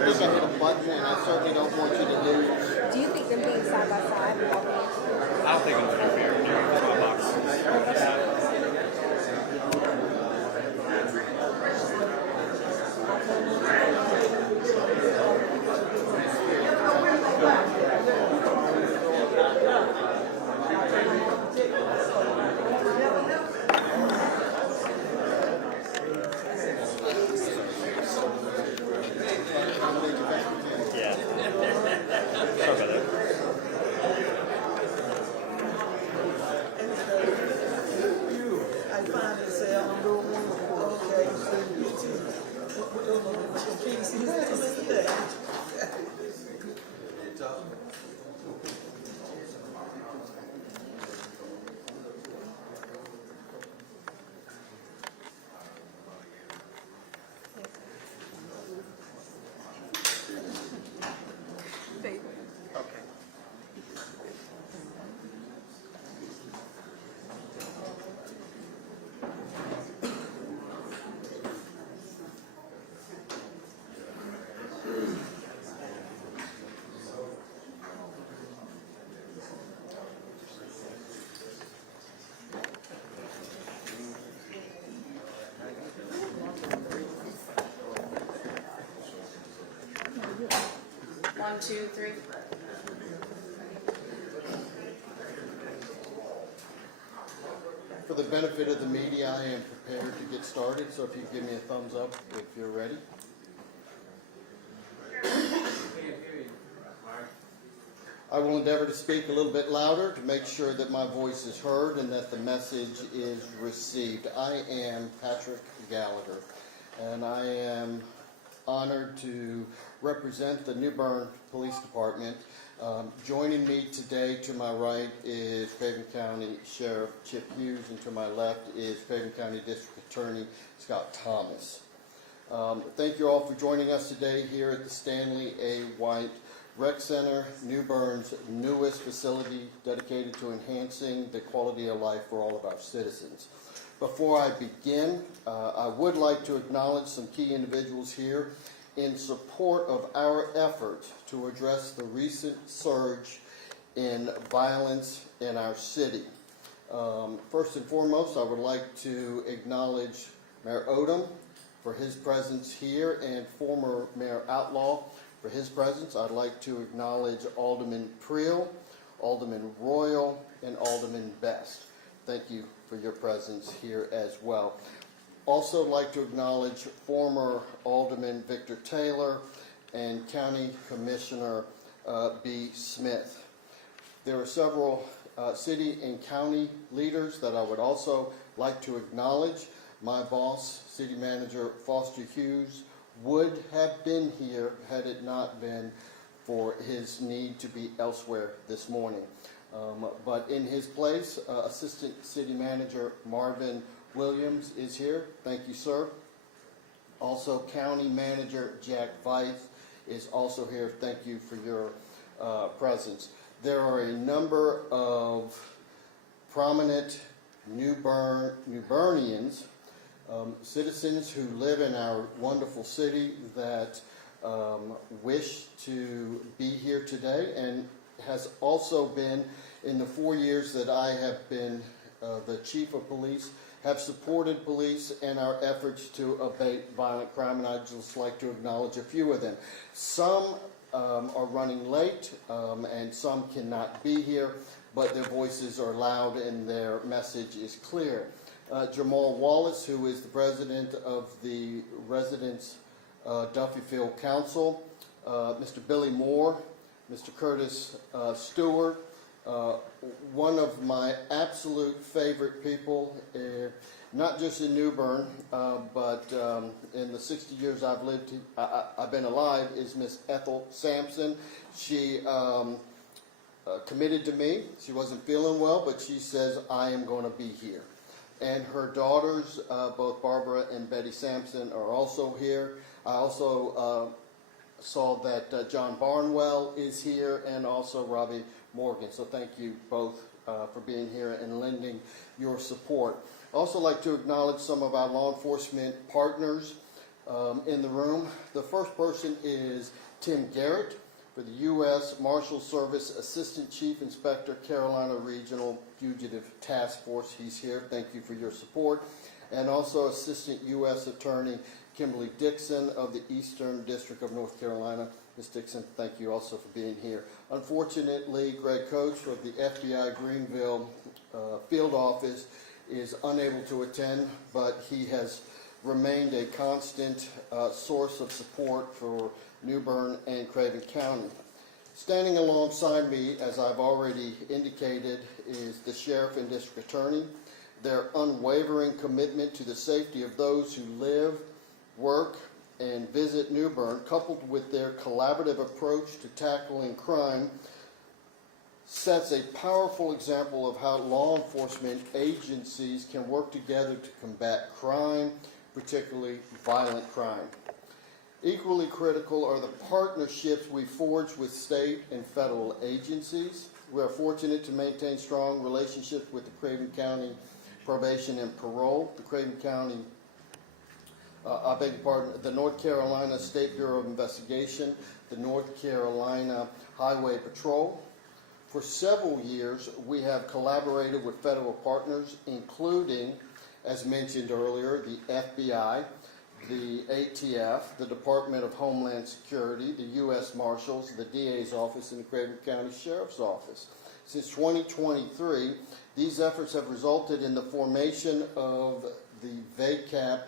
think I hit a button, and I certainly don't want you to lose. Do you think them being side by side will be? I don't think it'll interfere. It's my box. Yeah. Sorry about that. I finally say I'm doing wonderful. Okay, One, two, three. For the benefit of the media, I am prepared to get started, so if you give me a thumbs up if you're ready. I will endeavor to speak a little bit louder to make sure that my voice is heard and that the message is received. I am Patrick Gallagher, and I am honored to represent the New Bern Police Department. Joining me today to my right is Fairfield County Sheriff Chip Hughes, and to my left is Fairfield County District Attorney Scott Thomas. Thank you all for joining us today here at the Stanley A. White Rec Center, New Bern's newest facility dedicated to enhancing the quality of life for all of our citizens. Before I begin, I would like to acknowledge some key individuals here in support of our efforts to address the recent surge in violence in our city. First and foremost, I would like to acknowledge Mayor Odom for his presence here and former Mayor Outlaw for his presence. I'd like to acknowledge Alderman Priel, Alderman Royal, and Alderman Best. Thank you for your presence here as well. Also like to acknowledge former Alderman Victor Taylor and County Commissioner B. Smith. There are several city and county leaders that I would also like to acknowledge. My boss, City Manager Foster Hughes, would have been here had it not been for his need to be elsewhere this morning. But in his place, Assistant City Manager Marvin Williams is here. Thank you, sir. Also, County Manager Jack Weiss is also here. Thank you for your presence. There are a number of prominent New Bernians, citizens who live in our wonderful city that wish to be here today, and has also been, in the 4 years that I have been the chief of police, have supported police and our efforts to abate violent crime, and I'd just like to acknowledge a few of them. Some are running late and some cannot be here, but their voices are loud and their message is clear. Jamal Wallace, who is the president of the Residents Duffyfield Council, Mr. Billy Moore, Mr. Curtis Stewart, one of my absolute favorite people, not just in New Bern, but in the 60 years I've been alive, is Miss Ethel Sampson. She committed to me. She wasn't feeling well, but she says, I am going to be here. And her daughters, both Barbara and Betty Sampson, are also here. I also saw that John Barnwell is here, and also Robbie Morgan. So thank you both for being here and lending your support. I'd also like to acknowledge some of our law enforcement partners. in the room. The first person is Tim Garrett for the U.S. Marshal Service Assistant Chief Inspector, Carolina Regional Fugitive Task Force. He's here. Thank you for your support. And also Assistant U.S. Attorney Kimberly Dixon of the Eastern District of North Carolina. Ms. Dixon, thank you also for being here. Unfortunately, Greg Coates of the FBI Greenville field office is unable to attend, but he has remained a constant source of support for New Bern and Craven County. Standing alongside me, as I've already indicated, is the Sheriff and District Attorney. Their unwavering commitment to the safety of those who live, work, and visit New Bern, coupled with their collaborative approach to tackling crime, sets a powerful example of how law enforcement agencies can work together to combat crime, particularly violent crime. Equally critical are the partnerships we forge with state and federal agencies. We are fortunate to maintain strong relationships with the Craven County Probation and Parole, the Craven County, the North Carolina State Bureau of Investigation, the North Carolina Highway Patrol. For several years, we have collaborated with federal partners, including, as mentioned earlier, the FBI, the ATF, the Department of Homeland Security, the U.S. Marshals, the DA's office, and the Craven County Sheriff's Office. Since 2023, these efforts have resulted in the formation of the VACAP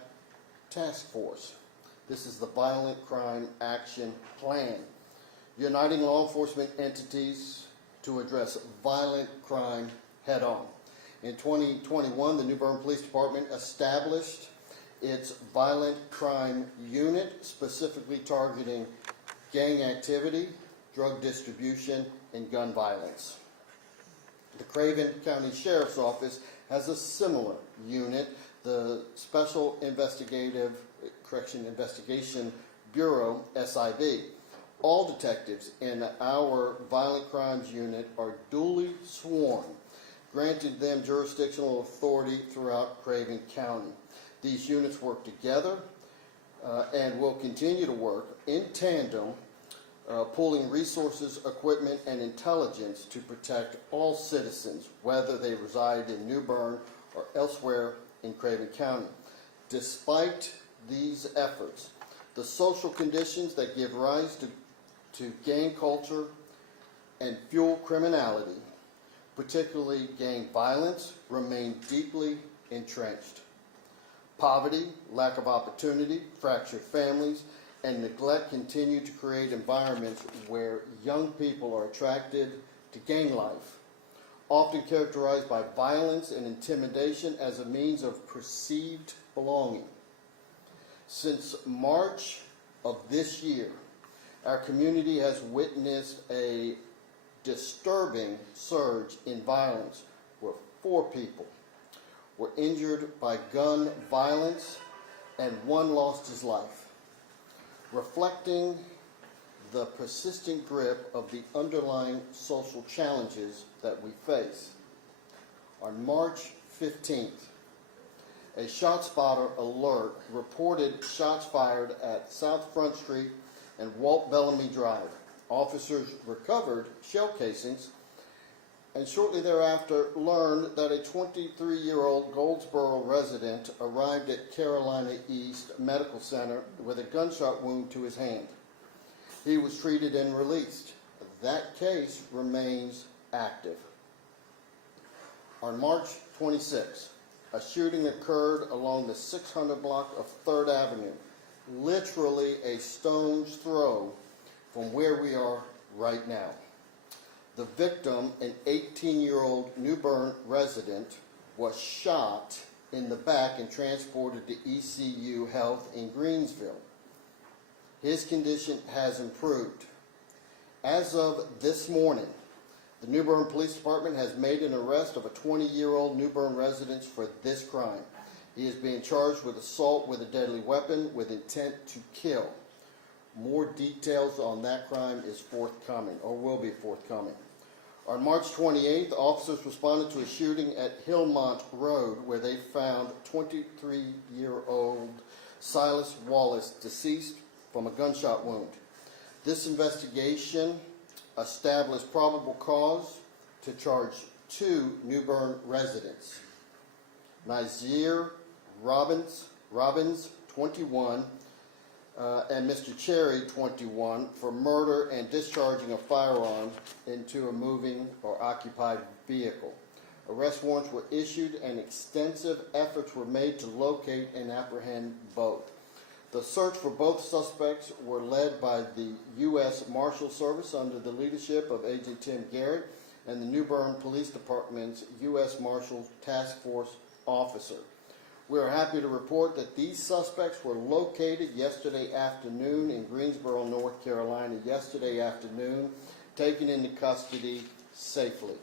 Task Force. This is the Violent Crime Action Plan, uniting law enforcement entities to address violent crime head-on. In 2021, the New Bern Police Department established its Violent Crime Unit, specifically targeting gang activity, drug distribution, and gun violence. The Craven County Sheriff's Office has a similar unit, the Special Investigation Bureau, SIB. All detectives in our Violent Crimes Unit are duly sworn, granting them jurisdictional authority throughout Craven County. These units work together and will continue to work in tandem, pooling resources, equipment, and intelligence to protect all citizens, whether they reside in New Bern or elsewhere in Craven County. Despite these efforts, the social conditions that give rise to gang culture and fuel criminality, particularly gang violence, remain deeply entrenched. Poverty, lack of opportunity, fractured families, and neglect continue to create environments where young people are attracted to gang life, often characterized by violence and intimidation as a means of perceived belonging. Since March of this year, our community has witnessed a disturbing surge in violence where 4 people were injured by gun violence and 1 lost his life, reflecting the persistent grip of the underlying social challenges that we face. On March 15th, a ShotSpotter alert reported shots fired at South Front Street and Walt Bellamy Drive. Officers recovered shell casings and shortly thereafter learned that a 23-year-old Goldsboro resident arrived at Carolina East Medical Center with a gunshot wound to his hand. He was treated and released. That case remains active. On March 26, a shooting occurred along the 600 block of 3rd Avenue, literally a stone's throw from where we are right now. The victim, an 18-year-old New Bern resident, was shot in the back and transported to ECU Health in Greensville. His condition has improved. As of this morning, the New Bern Police Department has made an arrest of a 20-year-old New Bern resident for this crime. He is being charged with assault with a deadly weapon with intent to kill. More details on that crime is forthcoming, or will be forthcoming. On March 28th, officers responded to a shooting at Hillmont Road where they found 23-year-old Silas Wallace, deceased from a gunshot wound. This investigation established probable cause to charge 2 New Bern residents, Nazir Robbins, 21, and Mr. Cherry, 21, for murder and discharging a firearm into a moving or occupied vehicle. Arrest warrants were issued and extensive efforts were made to locate and apprehend both. The search for both suspects were led by the U.S. Marshal Service under the leadership of A.J. Tim Garrett and the New Bern Police Department's U.S. Marshal Task Force officer. We are happy to report that these suspects were located yesterday afternoon in Greensboro, North Carolina, taken into custody safely.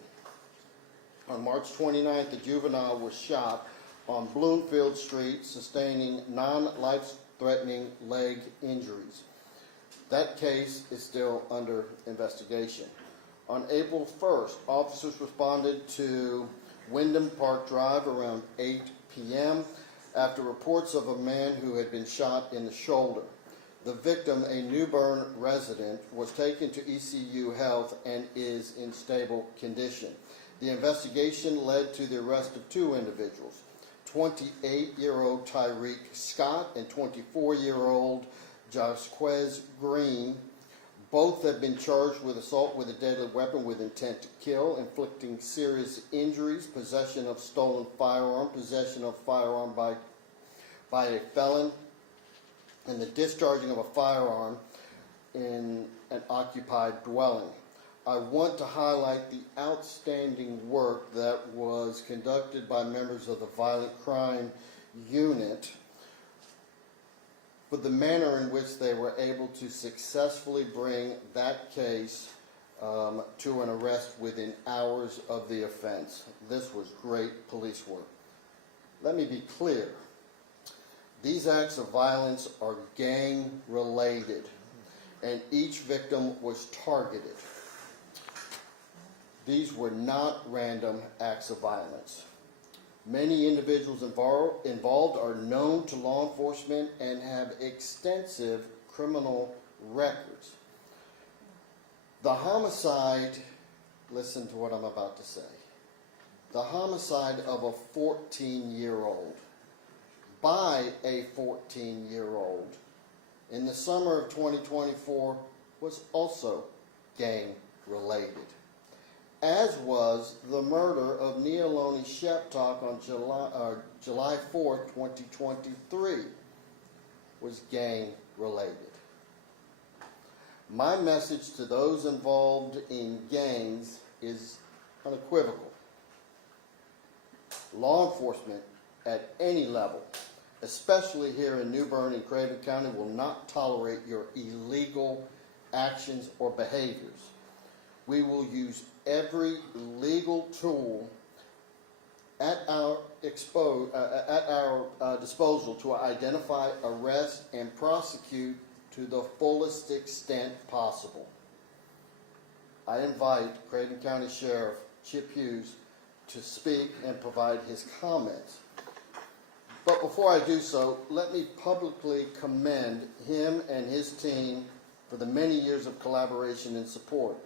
On March 29th, the juvenile was shot on Bloomfield Street, sustaining non-life-threatening leg injuries. That case is still under investigation. On April 1st, officers responded to Wyndham Park Drive around 8 p.m. after reports of a man who had been shot in the shoulder. The victim, a New Bern resident, was taken to ECU Health and is in stable condition. The investigation led to the arrest of 2 individuals, 28-year-old Tyreek Scott and 24-year-old Jasquez Green. Both have been charged with assault with a deadly weapon with intent to kill, inflicting serious injuries, possession of stolen firearm, possession of firearm by a felon, and the discharging of a firearm in an occupied dwelling. I want to highlight the outstanding work that was conducted by members of the Violent Crime Unit for the manner in which they were able to successfully bring that case to an arrest within hours of the offense. This was great police work. Let me be clear. These acts of violence are gang-related, and each victim was targeted. These were not random acts of violence. Many individuals involved are known to law enforcement and have extensive criminal records. The homicide, listen to what I'm about to say, the homicide of a 14-year-old by a 14-year-old in the summer of 2024 was also gang-related, as was the murder of Neoloni Sheptok on July 4th, 2023, was gang-related. My message to those involved in gangs is unequivocal. Law enforcement at any level, especially here in New Bern and Craven County, will not tolerate your illegal actions or behaviors. We will use every legal tool at our disposal to identify, arrest, and prosecute to the fullest extent possible. I invite Craven County Sheriff Chip Hughes to speak and provide his comments. But before I do so, let me publicly commend him and his team for the many years of collaboration and support.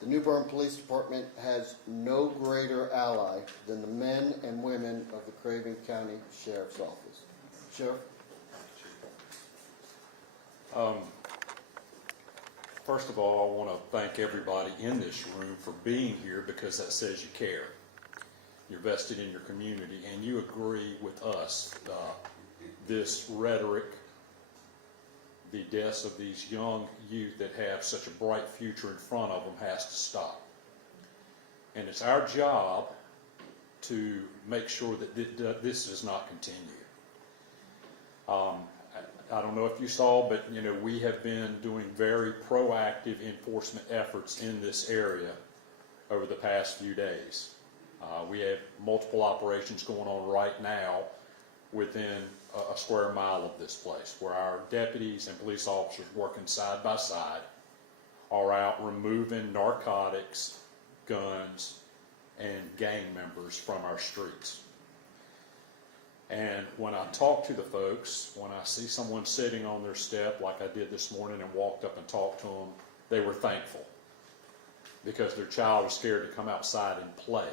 The New Bern Police Department has no greater ally than the men and women of the Craven County Sheriff's Office. Sheriff? First of all, I want to thank everybody in this room for being here, because that says you care. You're vested in your community and you agree with us. This rhetoric, the deaths of these young youth that have such a bright future in front of them, has to stop. And it's our job to make sure that this does not continue. I don't know if you saw, but we have been doing very proactive enforcement efforts in this area over the past few days. We have multiple operations going on right now within a square mile of this place, where our deputies and police officers working side by side are out removing narcotics, guns, and gang members from our streets. And when I talk to the folks, when I see someone sitting on their step like I did this morning and walked up and talked to them, they were thankful because their child was scared to come outside and play.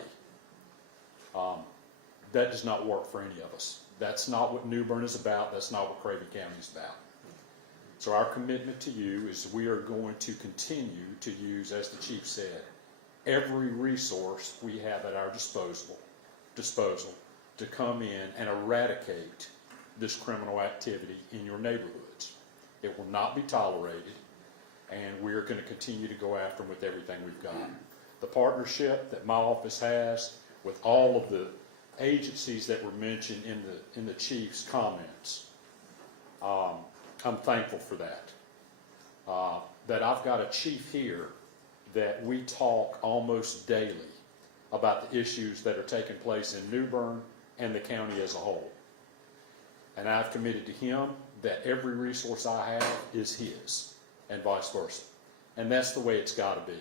That does not work for any of us. That's not what New Bern is about. That's not what Craven County is about. So our commitment to you is we are going to continue to use, as the chief said, every resource we have at our disposal to come in and eradicate this criminal activity in your neighborhoods. It will not be tolerated, and we're going to continue to go after them with everything we've got. The partnership that my office has with all of the agencies that were mentioned in the chief's comments, I'm thankful for that. That I've got a chief here that we talk almost daily about the issues that are taking place in New Bern and the county as a whole. And I've committed to him that every resource I have is his, and vice versa. And that's the way it's got to be.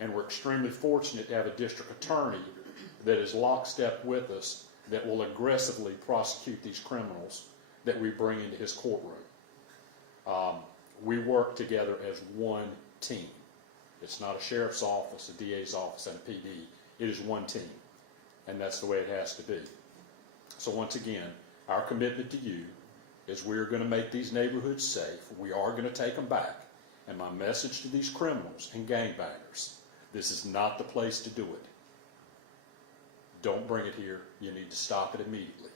And we're extremely fortunate to have a district attorney that is lockstep with us, that will aggressively prosecute these criminals that we bring into his courtroom. We work together as one team. It's not a sheriff's office, a DA's office, and a PD. It is one team, and that's the way it has to be. So once again, our commitment to you is we're going to make these neighborhoods safe. We are going to take them back. And my message to these criminals and gangbangers, this is not the place to do it. Don't bring it here. You need to stop it immediately.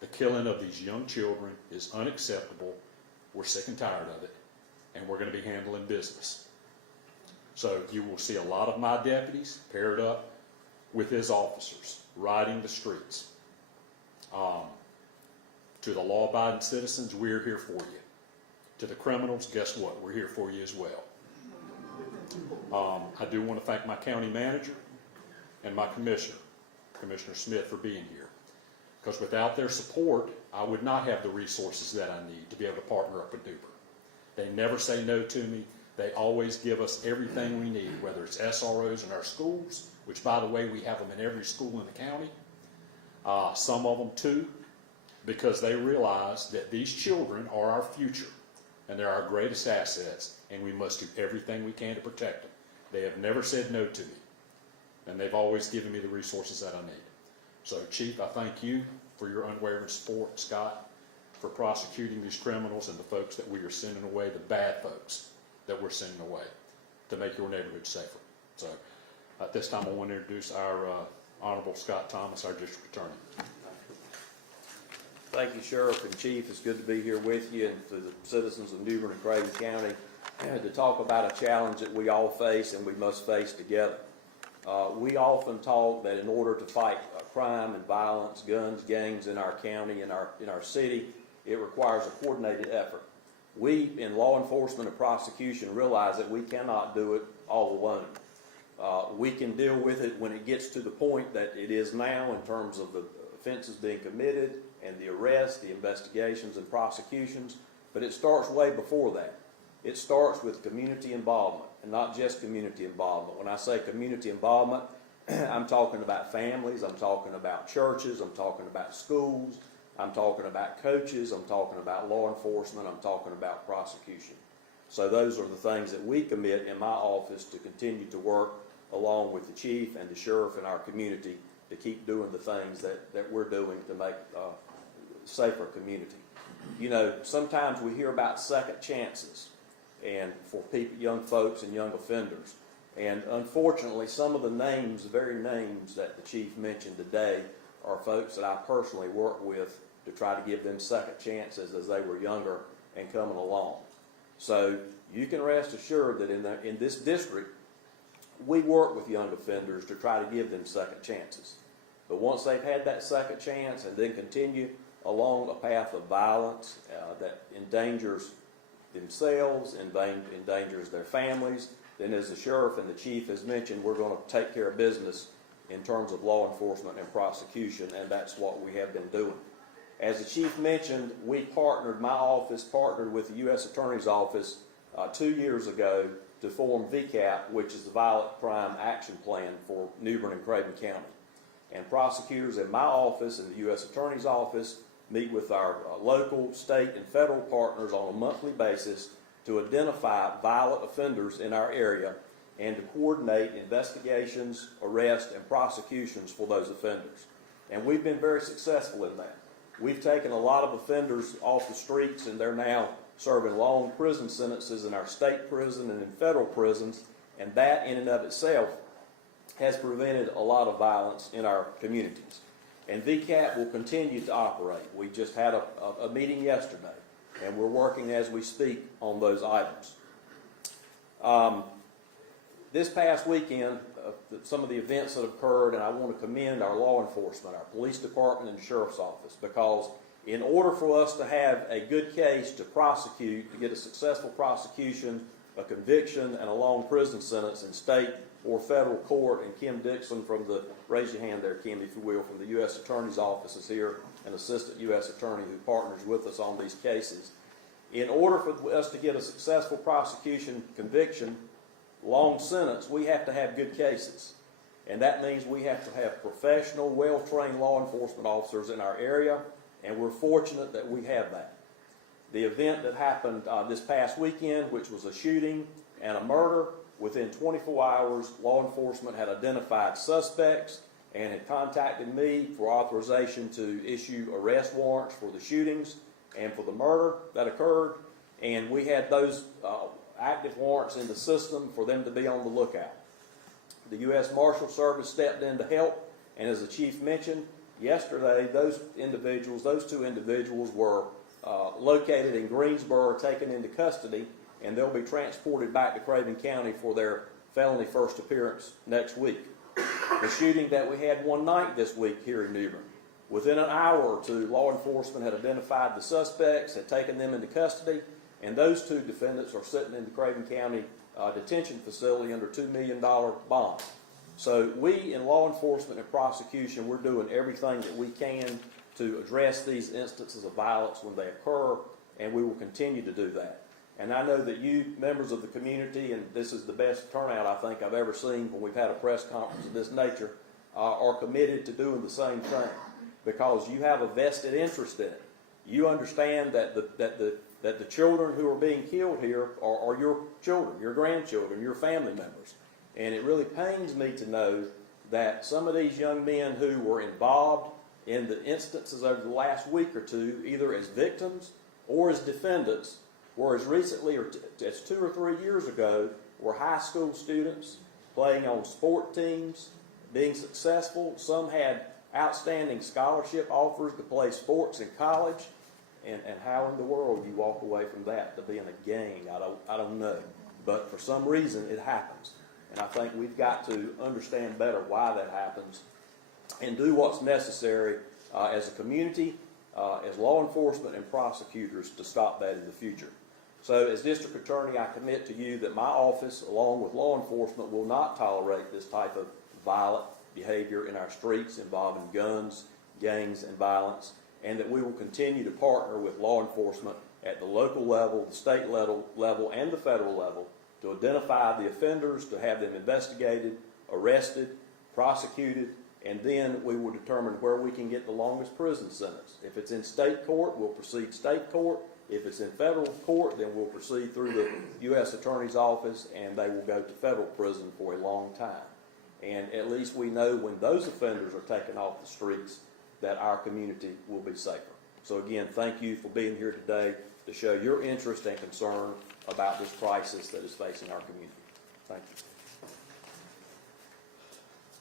The killing of these young children is unacceptable. We're sick and tired of it, and we're going to be handling business. So you will see a lot of my deputies paired up with his officers, riding the streets. To the law-abiding citizens, we're here for you. To the criminals, guess what? We're here for you as well. I do want to thank my county manager and my commissioner, Commissioner Smith, for being here. Because without their support, I would not have the resources that I need to be able to partner up with New Bern. They never say no to me. They always give us everything we need, whether it's SROs in our schools, which, by the way, we have them in every school in the county. Some of them, too, because they realize that these children are our future, and they're our greatest assets, and we must do everything we can to protect them. They have never said no to me, and they've always given me the resources that I need. So, Chief, I thank you for your unwavering support, Scott, for prosecuting these criminals and the folks that we are sending away, the bad folks that we're sending away, to make your neighborhood safer. So, at this time, I want to introduce our Honorable Scott Thomas, our District Attorney. Thank you, Sheriff and Chief. It's good to be here with you and to the citizens of New Bern and Craven County to talk about a challenge that we all face and we must face together. We often talk that in order to fight crime and violence, guns, gangs in our county, in our city, it requires a coordinated effort. We, in law enforcement and prosecution, realize that we cannot do it all alone. We can deal with it when it gets to the point that it is now in terms of the offenses being committed and the arrests, the investigations and prosecutions, but it starts way before that. It starts with community involvement, and not just community involvement. When I say community involvement, I'm talking about families, I'm talking about churches, I'm talking about schools, I'm talking about coaches, I'm talking about law enforcement, I'm talking about prosecution. So those are the things that we commit in my office to continue to work along with the chief and the sheriff in our community to keep doing the things that we're doing to make a safer community. You know, sometimes we hear about second chances and for people, young folks and young offenders. And unfortunately, some of the names, the very names that the chief mentioned today, are folks that I personally work with to try to give them second chances as they were younger and coming along. So you can rest assured that in this district, we work with young offenders to try to give them second chances. But once they've had that second chance and then continue along a path of violence that endangers themselves, endangers their families, then as the sheriff and the chief has mentioned, we're going to take care of business in terms of law enforcement and prosecution, and that's what we have been doing. As the chief mentioned, my office partnered with the U.S. Attorney's Office 2 years ago to form VCAP, which is the Violent Crime Action Plan for New Bern and Craven County. and prosecutors in my office and the U.S. Attorney's Office meet with our local, state, and federal partners on a monthly basis to identify violent offenders in our area and to coordinate investigations, arrests, and prosecutions for those offenders. And we've been very successful in that. We've taken a lot of offenders off the streets, and they're now serving long prison sentences in our state prison and in federal prisons, and that in and of itself has prevented a lot of violence in our communities. And VCAT will continue to operate. We just had a meeting yesterday, and we're working as we speak on those items. This past weekend, some of the events that occurred, and I want to commend our law enforcement, our police department and sheriff's office, because in order for us to have a good case to prosecute, to get a successful prosecution, a conviction, and a long prison sentence in state or federal court, and Kim Dixon from the, raise your hand there, Kim, if you will, from the U.S. Attorney's Office is here, an assistant U.S. attorney who partners with us on these cases. In order for us to get a successful prosecution, conviction, long sentence, we have to have good cases. And that means we have to have professional, well-trained law enforcement officers in our area, and we're fortunate that we have that. The event that happened this past weekend, which was a shooting and a murder, within 24 hours, law enforcement had identified suspects and had contacted me for authorization to issue arrest warrants for the shootings and for the murder that occurred. And we had those active warrants in the system for them to be on the lookout. The U.S. Marshal Service stepped in to help, and as the chief mentioned, yesterday those two individuals were located in Greensboro, taken into custody, and they'll be transported back to Craven County for their felony first appearance next week. The shooting that we had one night this week here in New Bern, within an hour or two, law enforcement had identified the suspects, had taken them into custody, and those two defendants are sitting in the Craven County detention facility under $2 million bond. So we in law enforcement and prosecution, we're doing everything that we can to address these instances of violence when they occur, and we will continue to do that. And I know that you, members of the community, and this is the best turnout I think I've ever seen when we've had a press conference of this nature, are committed to doing the same thing, because you have a vested interest in it. You understand that the children who are being killed here are your children, your grandchildren, your family members. And it really pains me to know that some of these young men who were involved in the instances over the last week or two, either as victims or as defendants, were as recently as 2 or 3 years ago, were high school students playing on sport teams, being successful. Some had outstanding scholarship offers to play sports in college. And how in the world you walk away from that to be in a gang, I don't know. But for some reason it happens. And I think we've got to understand better why that happens and do what's necessary as a community, as law enforcement and prosecutors to stop that in the future. So as district attorney, I commit to you that my office, along with law enforcement, will not tolerate this type of violent behavior in our streets involving guns, gangs, and violence, and that we will continue to partner with law enforcement at the local level, the state level, and the federal level to identify the offenders, to have them investigated, arrested, prosecuted, and then we will determine where we can get the longest prison sentence. If it's in state court, we'll proceed state court. If it's in federal court, then we'll proceed through the U.S. Attorney's Office, and they will go to federal prison for a long time. And at least we know when those offenders are taken off the streets that our community will be safer. So again, thank you for being here today to show your interest and concern about this crisis that is facing our community. Thank you.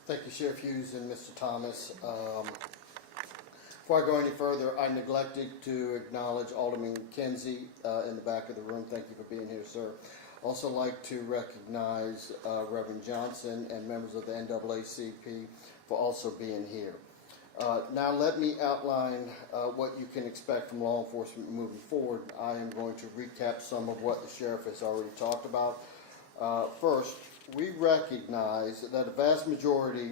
Thank you, Sheriff Hughes and Mr. Thomas. Before I go any further, I neglected to acknowledge Alderman Kinsey in the back of the room. Thank you for being here, sir. Also like to recognize Reverend Johnson and members of the NAACP for also being here. Now let me outline what you can expect from law enforcement moving forward. I am going to recap some of what the sheriff has already talked about. First, we recognize that a vast majority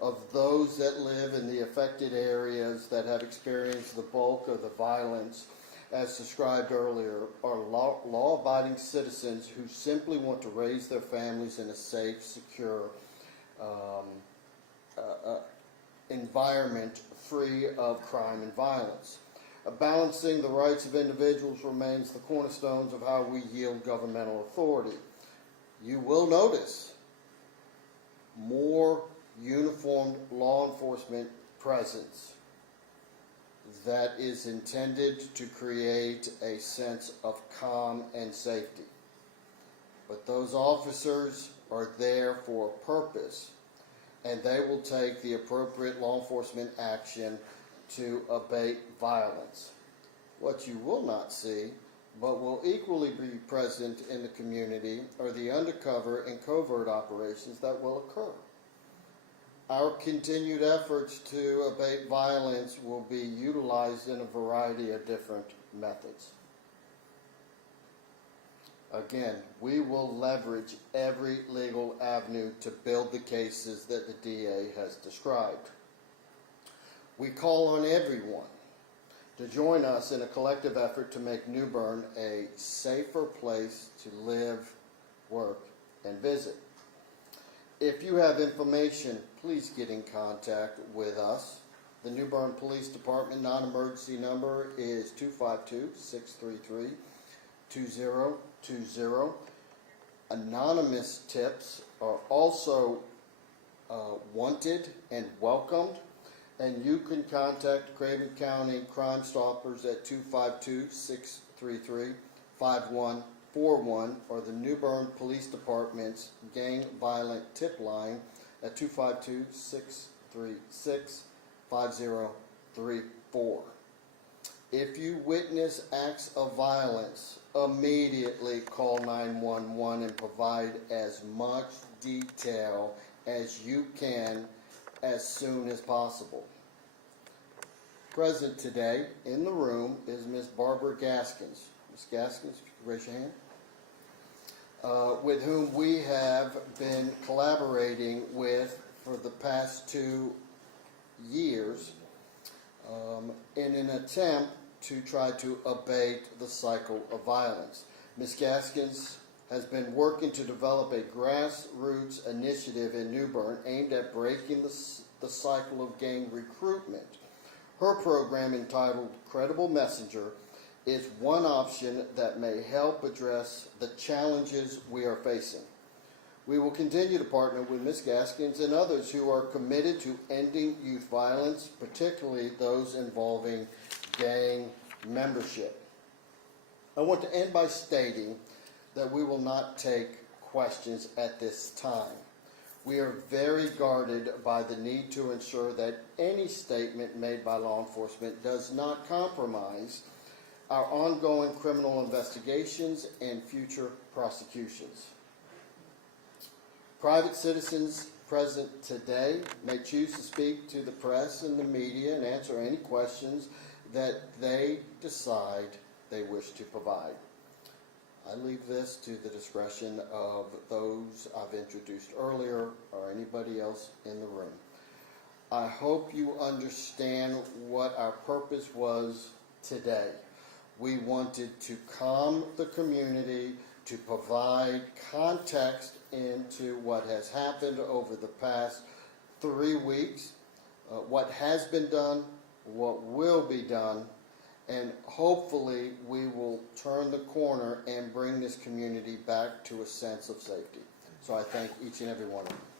of those that live in the affected areas that have experienced the bulk of the violence, as described earlier, are law-abiding citizens who simply want to raise their families in a safe, secure environment. environment free of crime and violence. Balancing the rights of individuals remains the cornerstones of how we yield governmental authority. You will notice more uniformed law enforcement presence that is intended to create a sense of calm and safety. But those officers are there for a purpose, and they will take the appropriate law enforcement action to abate violence. What you will not see, but will equally be present in the community, are the undercover and covert operations that will occur. Our continued efforts to abate violence will be utilized in a variety of different methods. Again, we will leverage every legal avenue to build the cases that the DA has described. We call on everyone to join us in a collective effort to make New Bern a safer place to live, work, and visit. If you have information, please get in contact with us. The New Bern Police Department non-emergency number is 252-633-2020. Anonymous tips are also wanted and welcomed, and you can contact Craven County Crime Stoppers at 252-633-5141 or the New Bern Police Department's Gang Violent Tip Line at 252-636-5034. If you witness acts of violence, immediately call 911 and provide as much detail as you can as soon as possible. Present today in the room is Miss Barbara Gaskins. Miss Gaskins, raise your hand. With whom we have been collaborating with for the past 2 years in an attempt to try to abate the cycle of violence. Ms. Gaskins has been working to develop a grassroots initiative in New Bern aimed at breaking the cycle of gang recruitment. Her program, entitled Credible Messenger, is one option that may help address the challenges we are facing. We will continue to partner with Ms. Gaskins and others who are committed to ending youth violence, particularly those involving gang membership. I want to end by stating that we will not take questions at this time. We are very guarded by the need to ensure that any statement made by law enforcement does not compromise our ongoing criminal investigations and future prosecutions. Private citizens present today may choose to speak to the press and the media and answer any questions that they decide they wish to provide. I leave this to the discretion of those I've introduced earlier or anybody else in the room. I hope you understand what our purpose was today. We wanted to calm the community, to provide context into what has happened over the past 3 weeks, what has been done, what will be done, and hopefully we will turn the corner and bring this community back to a sense of safety. So I thank each and every one of you.